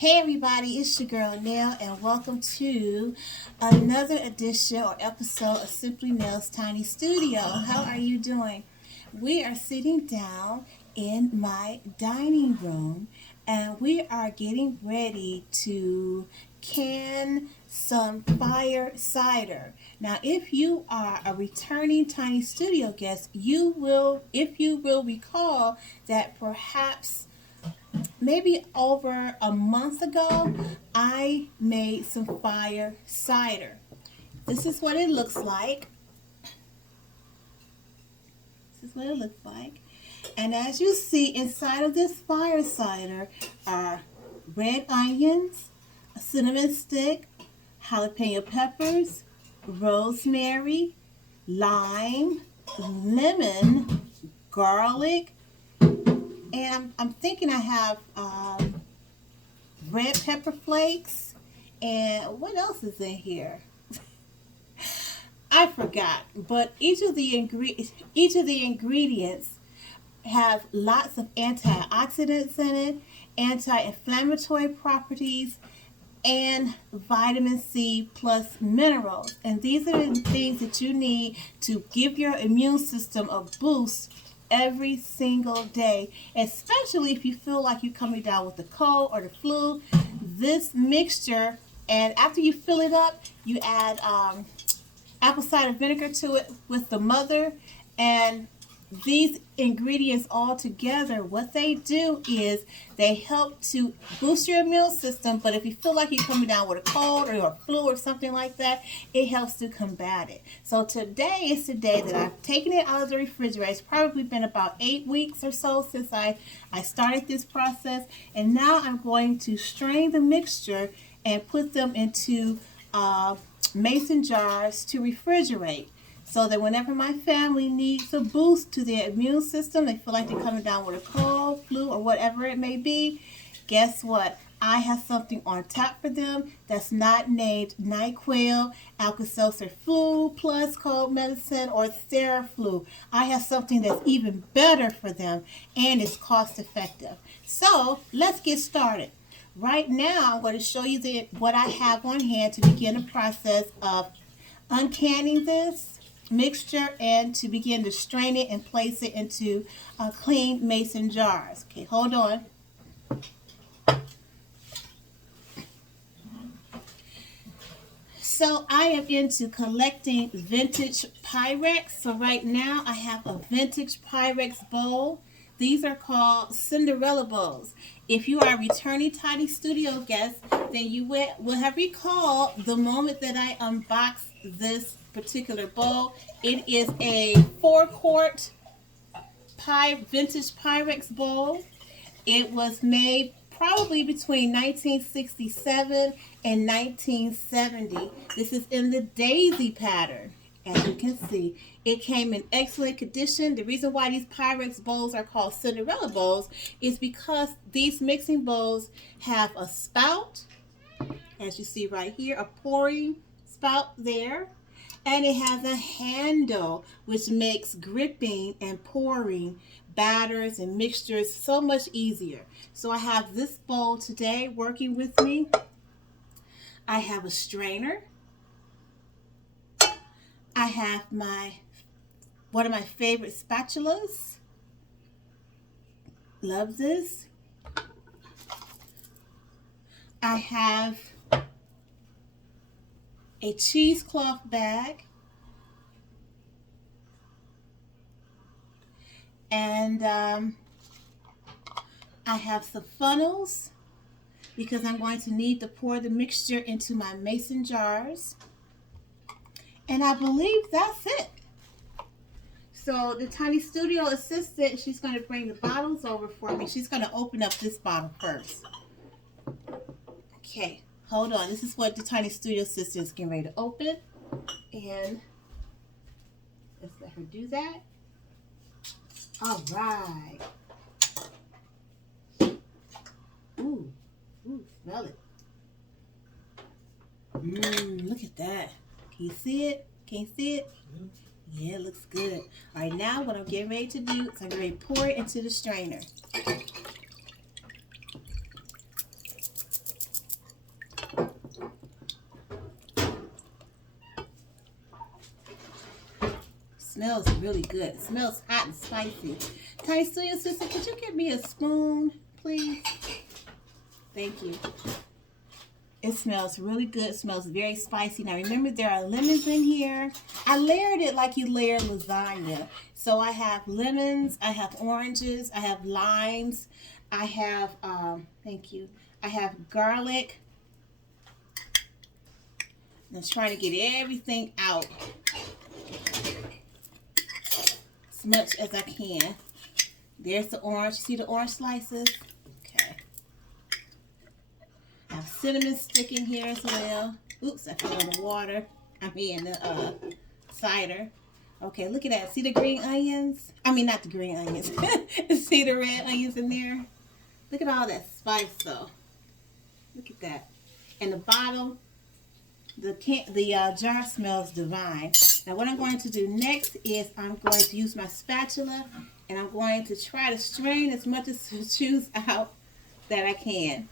Hey everybody, it's your girl Nell, and welcome to another edition or episode of Simply Nell's Tiny Studio. How are you doing? We are sitting down in my dining room and we are getting ready to can some fire cider. Now, if you are a returning Tiny Studio guest, if you will recall that perhaps maybe over a month ago, I made some fire cider. This is what it looks like. This is what it looks like. And as you see, inside of this fire cider are red onions, a cinnamon stick, jalapeno peppers, rosemary, lime, lemon, garlic, and I'm thinking I have red pepper flakes, and what else is in here? I forgot. But each of the ingredients have lots of antioxidants in it, anti-inflammatory properties, and vitamin C plus minerals. And these are the things that you need to give your immune system a boost every single day, especially if you feel like you're coming down with the cold or the flu. This mixture, and after you fill it up, you add apple cider vinegar to it with the mother, and these ingredients all together, what they do is they help to boost your immune system. But if you feel like you're coming down with a cold or a flu or something like that, it helps to combat it. So today is the day that I've taken it out of the refrigerator. It's probably been about 8 weeks or so since I started this process, and now I'm going to strain the mixture and put them into mason jars to refrigerate, so that whenever my family needs a boost to their immune system, they feel like they're coming down with a cold, flu, or whatever it may be, guess what? I have something on tap for them that's not named NyQuil, Alka-Seltzer Flu Plus Cold Medicine, or Theraflu. I have something that's even better for them, and it's cost effective. So let's get started. Right now, I'm going to show you what I have on hand to begin the process of uncanning this mixture and to begin to strain it and place it into clean mason jars. Okay, hold on. So I am into collecting vintage Pyrex. So right now I have a vintage Pyrex bowl. These are called Cinderella bowls. If you are a returning Tiny Studio guest, then you will have recalled the moment that I unboxed this particular bowl. It is a 4-quart vintage Pyrex bowl. It was made probably between 1967 and 1970. This is in the daisy pattern. As you can see, it came in excellent condition. The reason why these Pyrex bowls are called Cinderella bowls is because these mixing bowls have a spout, as you see right here, a pouring spout there, and it has a handle which makes gripping and pouring batters and mixtures so much easier. So I have this bowl today working with me. I have a strainer. I have one of my favorite spatulas. Love this. I have a cheesecloth bag. And I have some funnels because I'm going to need to pour the mixture into my mason jars. And I believe that's it. So the Tiny Studio assistant, she's going to bring the bottles over for me. She's going to open up this bottle first. Okay, hold on. This is what the Tiny Studio assistant is getting ready to open. And let's let her do that. All right. Ooh, smell it. Look at that. Can you see it? Can you see it? Yeah, it looks good. All right, now what I'm getting ready to do is I'm going to pour it into the strainer. smells really good. It smells hot and spicy. Tiny Studio Sister, could you give me a spoon, please? Thank you. It smells really good. It smells very spicy. Now remember, there are lemons in here. I layered it like you layer lasagna. So I have lemons, I have oranges, I have limes, I have, thank you, I have garlic. I'm trying to get everything out as much as I can. There's the orange. You see the orange slices? Okay. I have cinnamon stick in here as well. Oops, I fell in the water. I mean the cider. Okay, look at that. See the green onions? I mean, not the green onions. See the red onions in there? Look at all that spice, though. Look at that. And the bottle, the jar smells divine. Now, what I'm going to do next is I'm going to use my spatula, and I'm going to try to strain as much as the juice out that I can.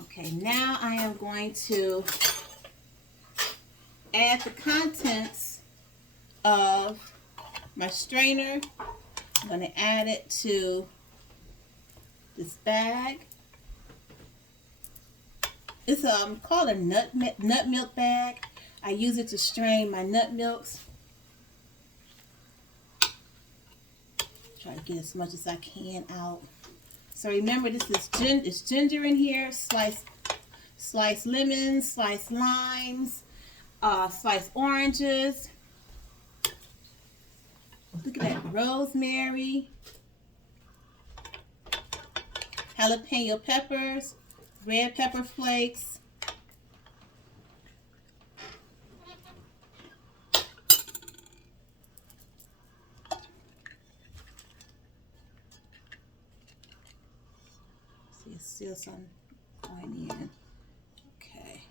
Okay, now I am going to add the contents of my strainer. I'm going to add it to this bag. It's called a nut milk bag. I use it to strain my nut milks. Try to get as much as I can out. So remember, this is ginger in here, sliced lemons, sliced limes, sliced oranges. Look at that, rosemary, jalapeno peppers, red pepper flakes, see, it's still some going in. Okay.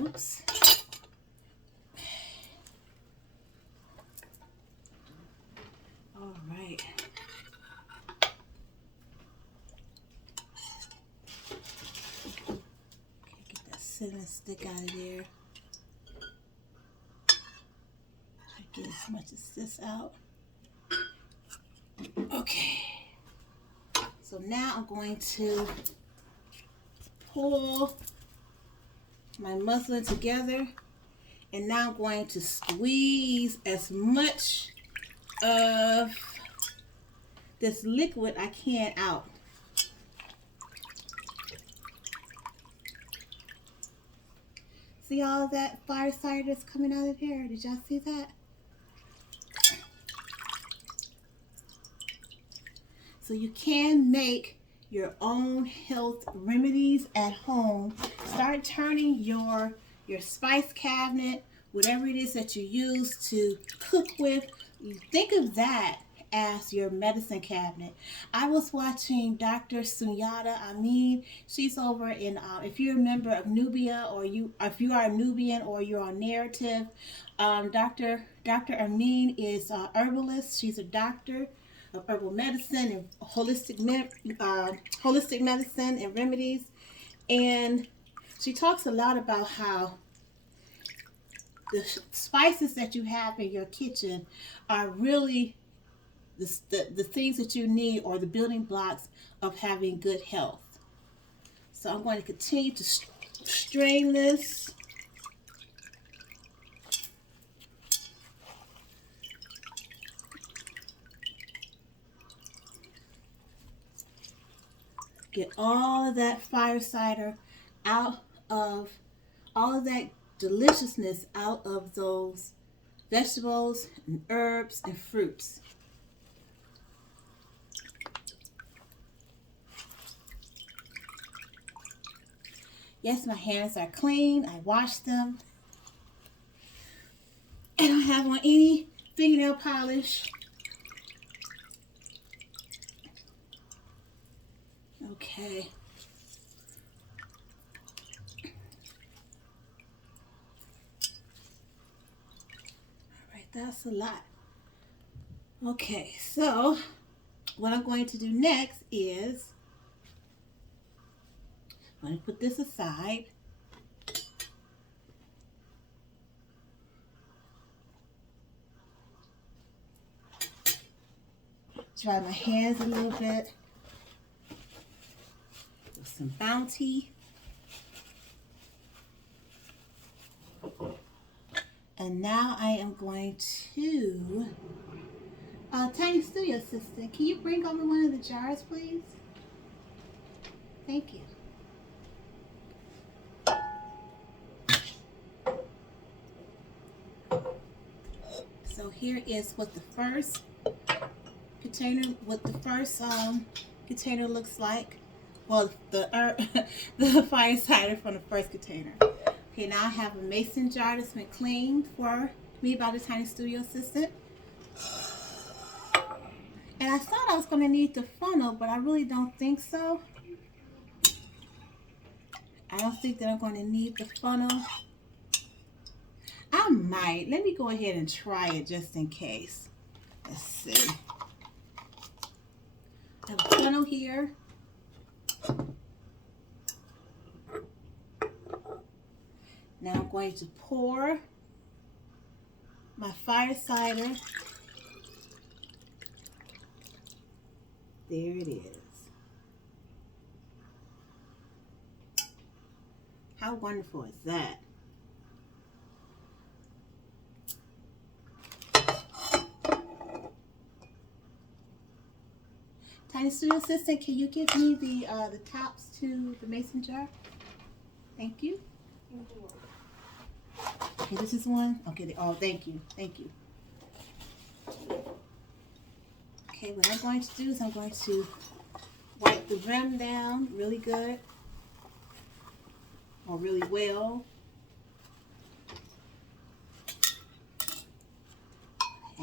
Oops. All right. Okay, get that cinnamon stick out of there. Get as much as this out. Okay. So now I'm going to pull my muslin together, and now I'm going to squeeze as much of this liquid I can out. See all of that fire cider that's coming out of there? Did y'all see that? So you can make your own health remedies at home. Start turning your spice cabinet, whatever it is that you use to cook with, you think of that as your medicine cabinet. I was watching Dr. Sunyata Amin. She's over in, if you're a member of Nubia, or if you are a Nubian or you're on Narrative, Dr. Amin is a herbalist. She's a doctor of herbal medicine and holistic medicine and remedies, and she talks a lot about how the spices that you have in your kitchen are really the things that you need, or the building blocks of having good health. So I'm going to continue to strain this. Get all of that fire cider out of, all of that deliciousness out of those vegetables and herbs and fruits. Yes, my hands are clean. I washed them. I don't have on any fingernail polish. Okay. All right, that's a lot. Okay, so what I'm going to do next is I'm going to put this aside. Dry my hands a little bit with some Bounty. And now I am going to, Tiny Studio Assistant, can you bring over one of the jars, please? Thank you. So here is what the first container, container looks like. Well, the fire cider from the first container. Okay, now I have a mason jar that's been cleaned for me by the Tiny Studio Assistant. And I thought I was going to need the funnel, but I really don't think so. I don't think that I'm going to need the funnel. I might. Let me go ahead and try it just in case. Let's see. I have a funnel here. Now I'm going to pour my fire cider. There it is. How wonderful is that? Tiny Studio Assistant, can you give me the tops to the mason jar? Thank you. Okay, this is one. Okay, oh, thank you. Thank you. Okay, what I'm going to do is I'm going to wipe the rim down really good, or really well.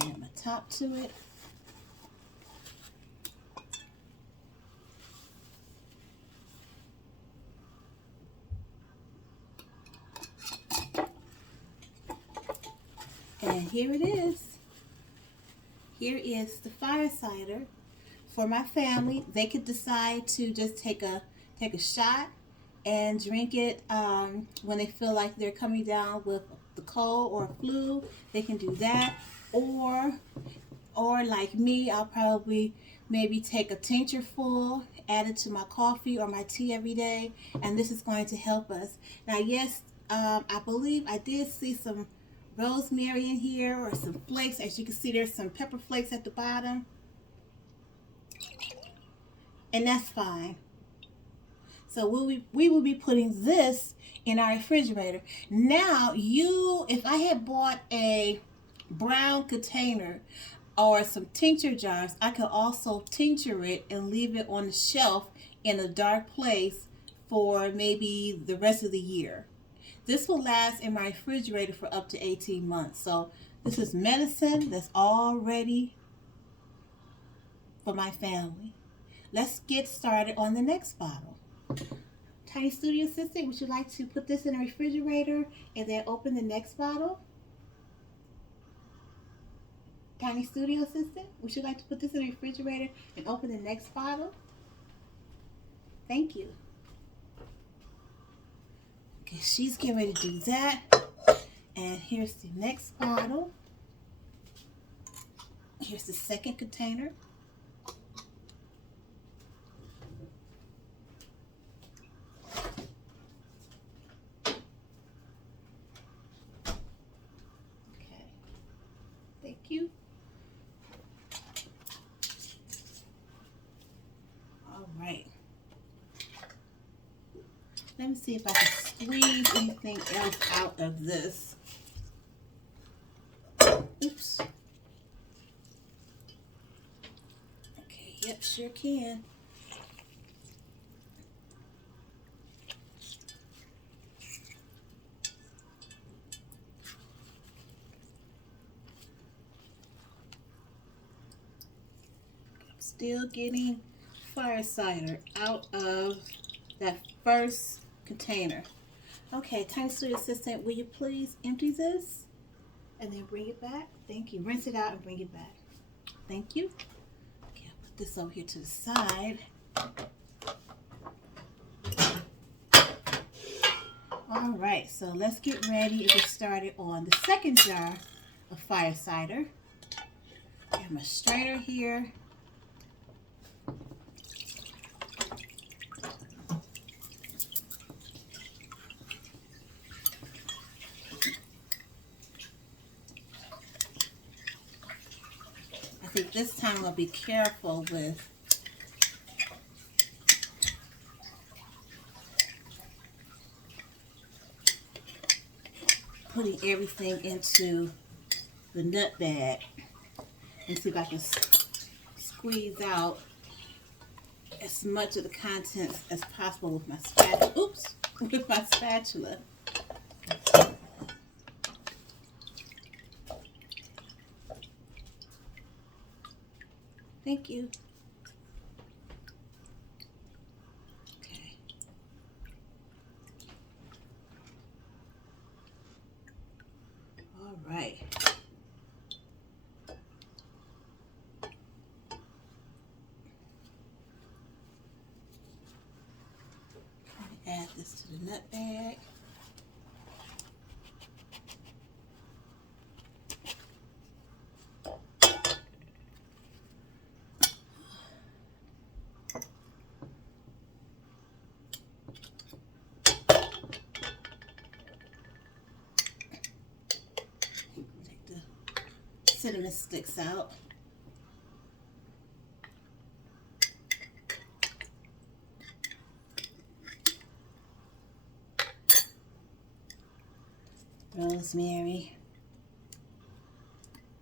Add my top to it. And here it is. Here is the fire cider for my family. They could decide to just take a shot and drink it when they feel like they're coming down with the cold or flu. They can do that, or like me, I'll probably maybe take a tincture full, add it to my coffee or my tea every day, and this is going to help us. Now, yes, I believe I did see some rosemary in here, or some flakes. As you can see, there's some pepper flakes at the bottom, and that's fine. So we will be putting this in our refrigerator. Now, if I had bought a brown container or some tincture jars, I could also tincture it and leave it on the shelf in a dark place for maybe the rest of the year. This will last in my refrigerator for up to 18 months. So this is medicine that's all ready for my family. Let's get started on the next bottle. Tiny Studio Assistant, would you like to put this in a refrigerator and then open the next bottle? Tiny Studio Assistant, would you like to put this in a refrigerator and open the next bottle? Thank you. Okay, she's getting ready to do that. And here's the next bottle. Here's the second container. Okay, thank you. All right. Let me see if I can squeeze anything else out of this. Oops. Okay, yep, sure can. I'm still getting fire cider out of that first container. Okay, Tiny Studio Assistant, will you please empty this and then bring it back? Thank you. Rinse it out and bring it back. Thank you. Okay, I'll put this over here to the side. All right, so let's get ready and get started on the second jar of fire cider. I have my strainer here. I think this time I'm going to be careful with putting everything into the nut bag, and see if I can squeeze out as much of the contents as possible with my spatula. Oops, with my spatula. Thank you. Okay. All right. Add this to the nut bag. Take the cinnamon sticks out. Rosemary,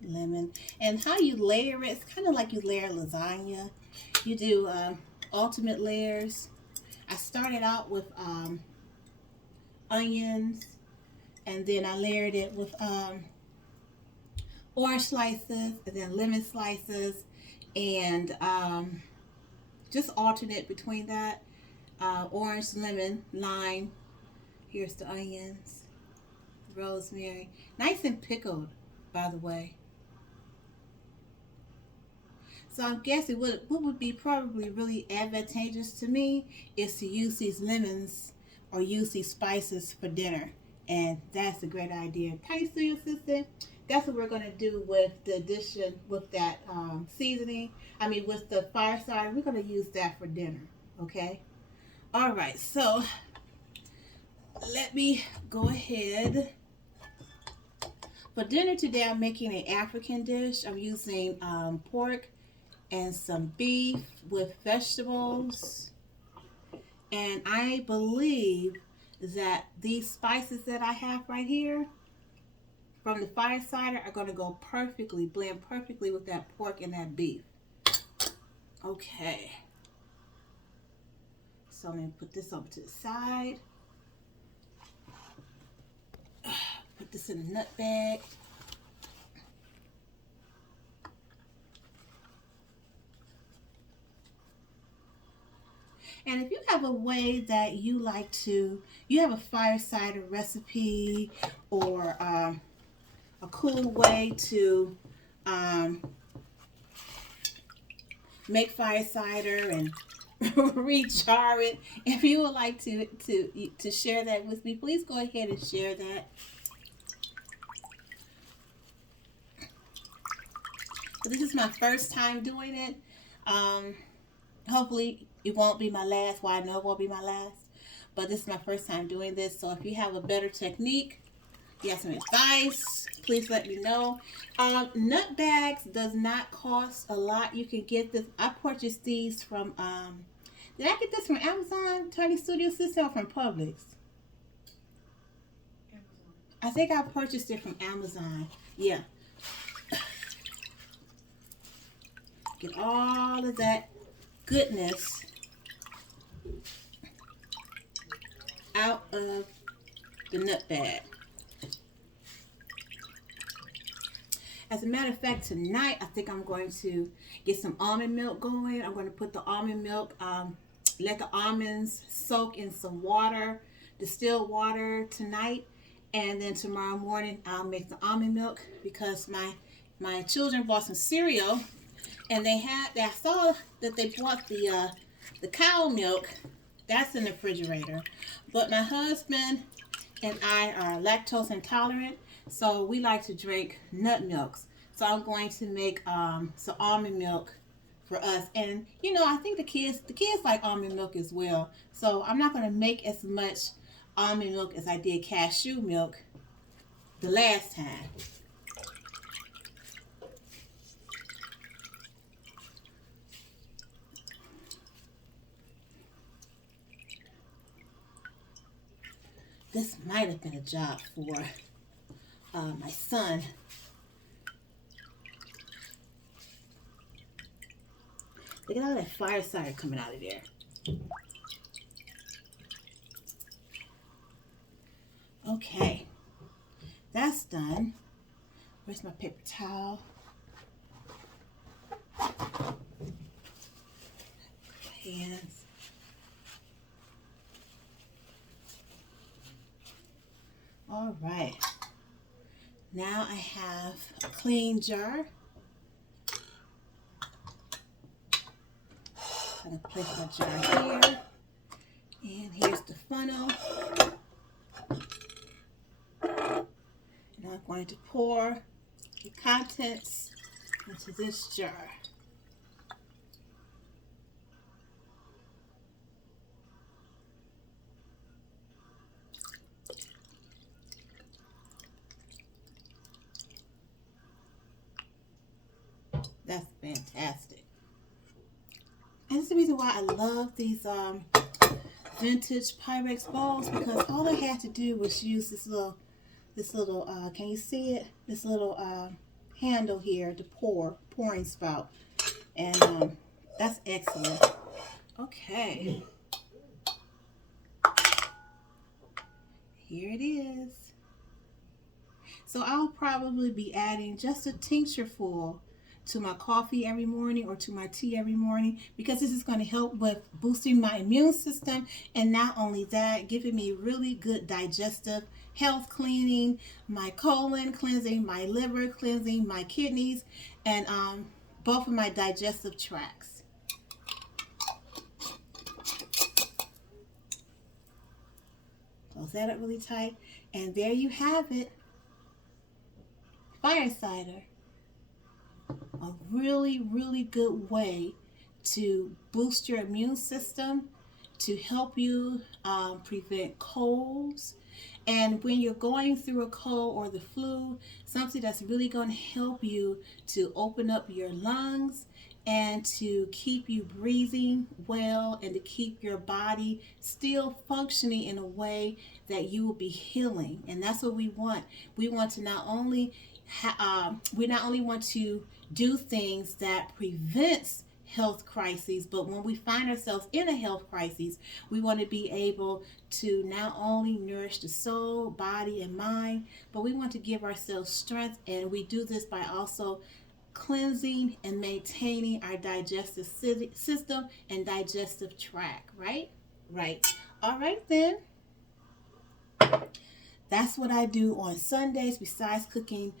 lemon, and how you layer it, it's kind of like you layer lasagna. You do ultimate layers. I started out with onions, and then I layered it with orange slices, and then lemon slices, and just alternate between that. Orange, lemon, lime. Here's the onions. Rosemary, nice and pickled, by the way. So I'm guessing what would be probably really advantageous to me is to use these lemons or use these spices for dinner, and that's a great idea. Tiny studio assistant, that's what we're going to do with the addition with that seasoning. I mean, with the fire cider, we're going to use that for dinner. Okay. All right. So let me go ahead. For dinner today, I'm making an African dish. I'm using pork and some beef with vegetables. And I believe that these spices that I have right here from the fire cider are going to go perfectly, blend perfectly with that pork and that beef. Okay. So I'm going to put this over to the side. Put this in a nut bag. And if you have a way that you like to, you have a fire cider recipe or a cool way to make fire cider and re-jar it, if you would like to share that with me, please go ahead and share that. So this is my first time doing it. Hopefully it won't be my last. Well, I know it won't be my last, but this is my first time doing this. So if you have a better technique, you have some advice, please let me know. Nut bags does not cost a lot. You can get this. I purchased these from, did I get this from Amazon, Tiny Studio System, or from Publix? I think I purchased it from Amazon. Yeah. Get all of that goodness out of the nut bag. As a matter of fact, tonight I think I'm going to get some almond milk going. I'm going to put the almond milk, let the almonds soak in some water, distilled water tonight, and then tomorrow morning I'll make the almond milk because my children bought some cereal And I saw that they bought the cow milk. That's in the refrigerator. But my husband and I are lactose intolerant, so we like to drink nut milks. So I'm going to make some almond milk for us. And I think the kids like almond milk as well. So I'm not going to make as much almond milk as I did cashew milk the last time. This might have been a job for my son. Look at all that fire cider coming out of there. Okay, that's done. Where's my paper towel? Hands. All right. Now I have a clean jar. I'm going to place my jar here. And here's the funnel. And I'm going to pour the contents into this jar. That's fantastic. And that's the reason why I love these vintage Pyrex bowls, because all I had to do was use this little can you see it? This little handle here to pouring spout. And that's excellent. Okay. Here it is. So I'll probably be adding just a tincture full to my coffee every morning or to my tea every morning, because this is going to help with boosting my immune system, and not only that, giving me really good digestive health, cleaning my colon, cleansing my liver, cleansing my kidneys, and both of my digestive tracts. Close that up really tight, and there you have it. Fire cider. A really, really good way to boost your immune system, to help you prevent colds. And when you're going through a cold or the flu, something that's really going to help you to open up your lungs and to keep you breathing well, and to keep your body still functioning in a way that you will be healing. And that's what we want. We want to not only want to do things that prevents health crises, but when we find ourselves in a health crisis, we want to be able to not only nourish the soul, body, and mind, but we want to give ourselves strength. And we do this by also cleansing and maintaining our digestive system and digestive tract, right? Right. All right then. That's what I do on Sundays besides cooking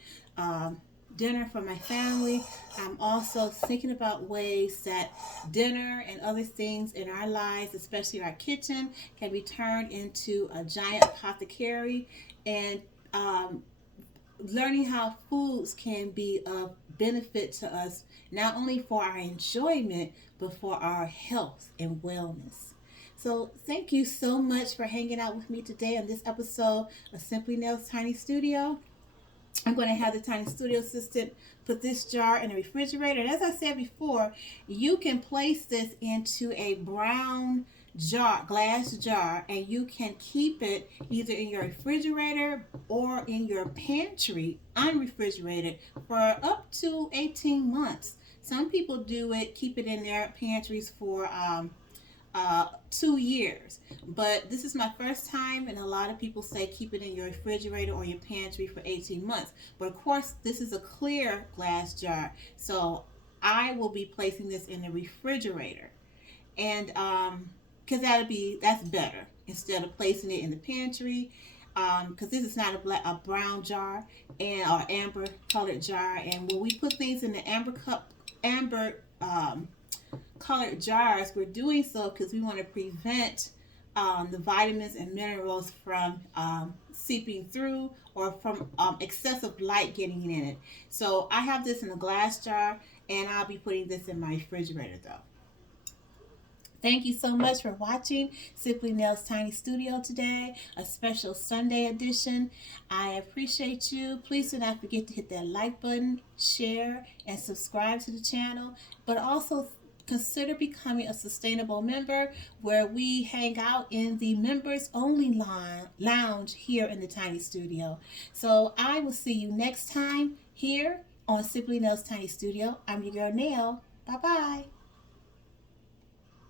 dinner for my family. I'm also thinking about ways that dinner and other things in our lives, especially our kitchen, can be turned into a giant apothecary, and learning how foods can be of benefit to us, not only for our enjoyment, but for our health and wellness. So thank you so much for hanging out with me today on this episode of Simply Nell's Tiny Studio. I'm going to have the Tiny Studio assistant put this jar in the refrigerator. And as I said before, you can place this into a brown jar, glass jar, and you can keep it either in your refrigerator or in your pantry unrefrigerated for up to 18 months. Some people do it, keep it in their pantries for 2 years, but this is my first time, and a lot of people say keep it in your refrigerator or your pantry for 18 months. But of course, this is a clear glass jar, so I will be placing this in the refrigerator, and because that's better instead of placing it in the pantry, because this is not a brown jar or amber colored jar. And when we put things in the amber colored jars, we're doing so because we want to prevent the vitamins and minerals from seeping through or from excessive light getting in it. So I have this in a glass jar, and I'll be putting this in my refrigerator though. Thank you so much for watching Simply Nails Tiny Studio today, a special Sunday edition. I appreciate you. Please do not forget to hit that like button, share, and subscribe to the channel, but also consider becoming a sustainable member where we hang out in the members only lounge here in the Tiny Studio. So I will see you next time here on Simply Nails Tiny Studio. I'm your girl Nail. Bye bye.